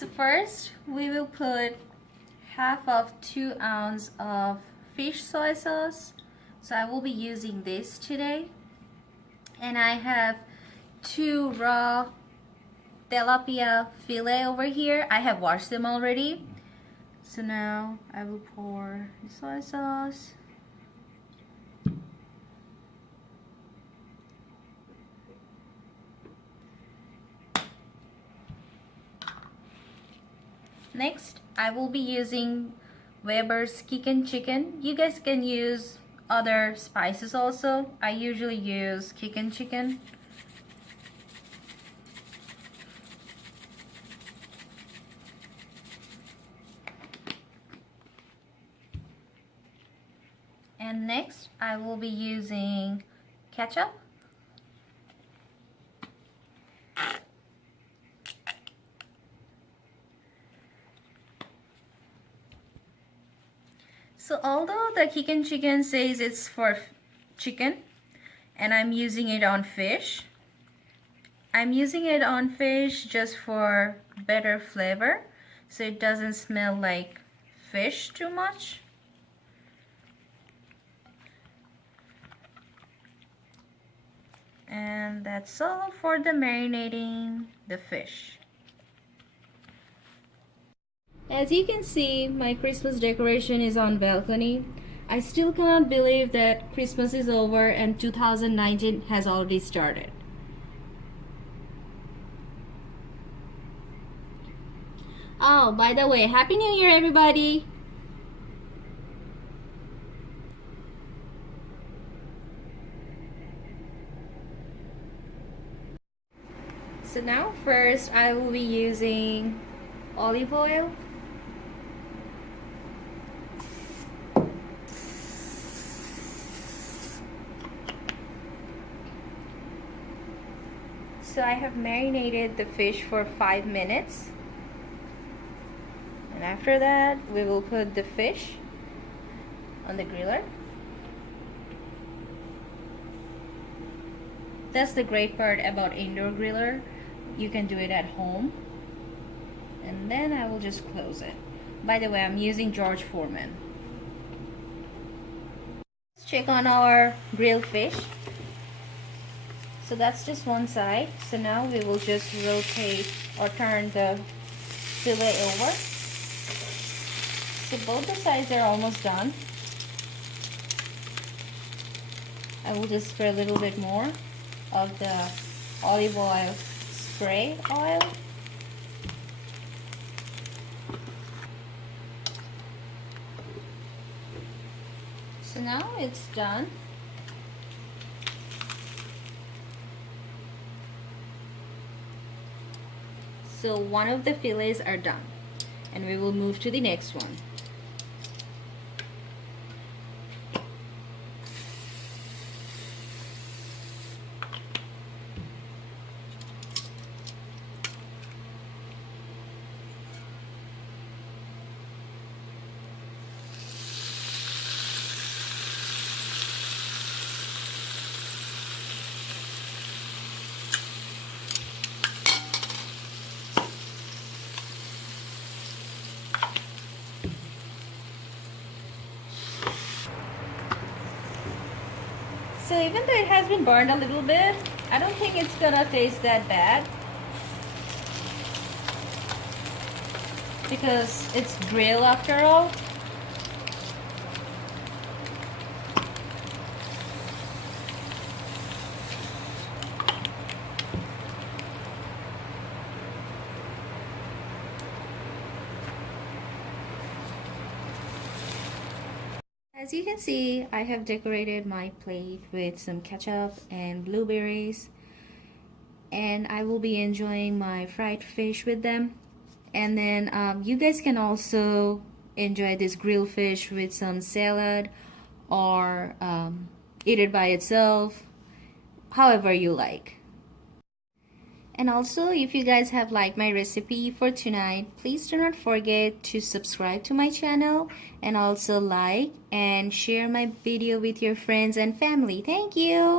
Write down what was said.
So first, we will put half of 2 ounces of fish soy sauce. So I will be using this today. And I have 2 raw tilapia fillet over here. I have washed them already. So now I will pour the soy sauce. Next, I will be using Weber's Kickin' Chicken. You guys can use other spices also. I usually use Kickin' Chicken. And next, I will be using ketchup. So although the Kickin' Chicken says it's for chicken and I'm using it on fish, I'm using it on fish just for better flavor so it doesn't smell like fish too much. And that's all for the marinating the fish. As you can see, my Christmas decoration is on balcony. I still cannot believe that Christmas is over and 2019 has already started. Oh, by the way, Happy New Year, everybody! So now first I will be using olive oil. So I have marinated the fish for 5 minutes. And after that, we will put the fish on the griller. That's the great part about indoor griller. You can do it at home. And then I will just close it. By the way, I'm using George Foreman. Let's check on our grilled fish. So that's just one side. So now we will just rotate or turn the fillet over. So both the sides are almost done. I will just spray a little bit more of the olive oil spray oil. So now it's done. So one of the fillets are done and we will move to the next one. So even though it has been burned a little bit, I don't think it's gonna taste that bad because it's grilled after all. As you can see, I have decorated my plate with some ketchup and blueberries, and I will be enjoying my fried fish with them. And then you guys can also enjoy this grilled fish with some salad or eat it by itself, however you like. And also, if you guys have liked my recipe for tonight, please do not forget to subscribe to my channel and also like and share my video with your friends and family. Thank you!